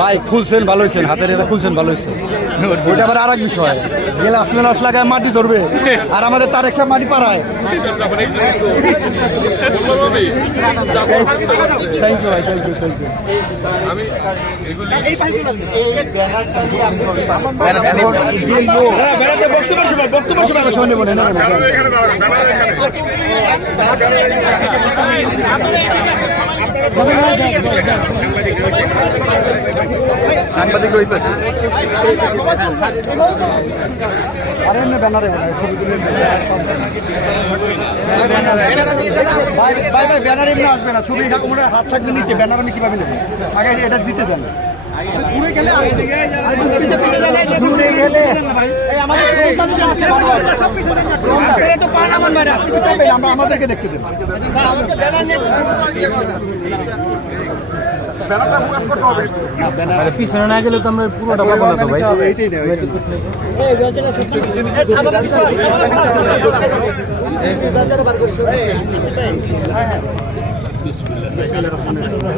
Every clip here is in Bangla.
ভাই খুলছেন ভালো হয়েছেন, হাতের এটা খুলছেন ভালো হয়েছে। ওইটা আবার আর এক বিষয়, গ্লাস মেলাস লাগায় মাটি ধরবে আর আমাদের তার একটা মাটি পাড়ায়। থ্যাংক ইউ ভাই, থ্যাংক ইউ, থ্যাংক সাংবাদিক ওই পাশে আরে এমনি ব্যানারে ছবি তুলে ভাই ভাই ভাই ব্যানার এমনি আসবে না, ছবি হাত থাকবে নিচে, ব্যানার আমি কিভাবে নেব? আগে এটা দিতে দেন। আমরা আমাদেরকে দেখতে দেন। পিছনে না গেলে তো আমরা পুরোটা পাবো না তো ভাই।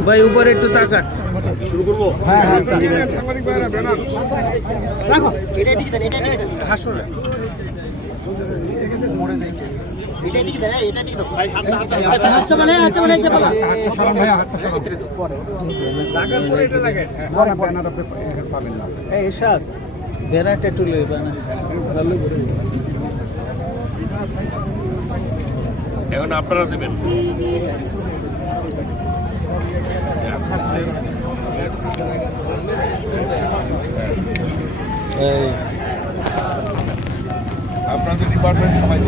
ভাই উপরে একটু তাকান, শুরু করবো। এখন আপনারা দেবেন। আপনাদের ডিপার্টমেন্ট সবাই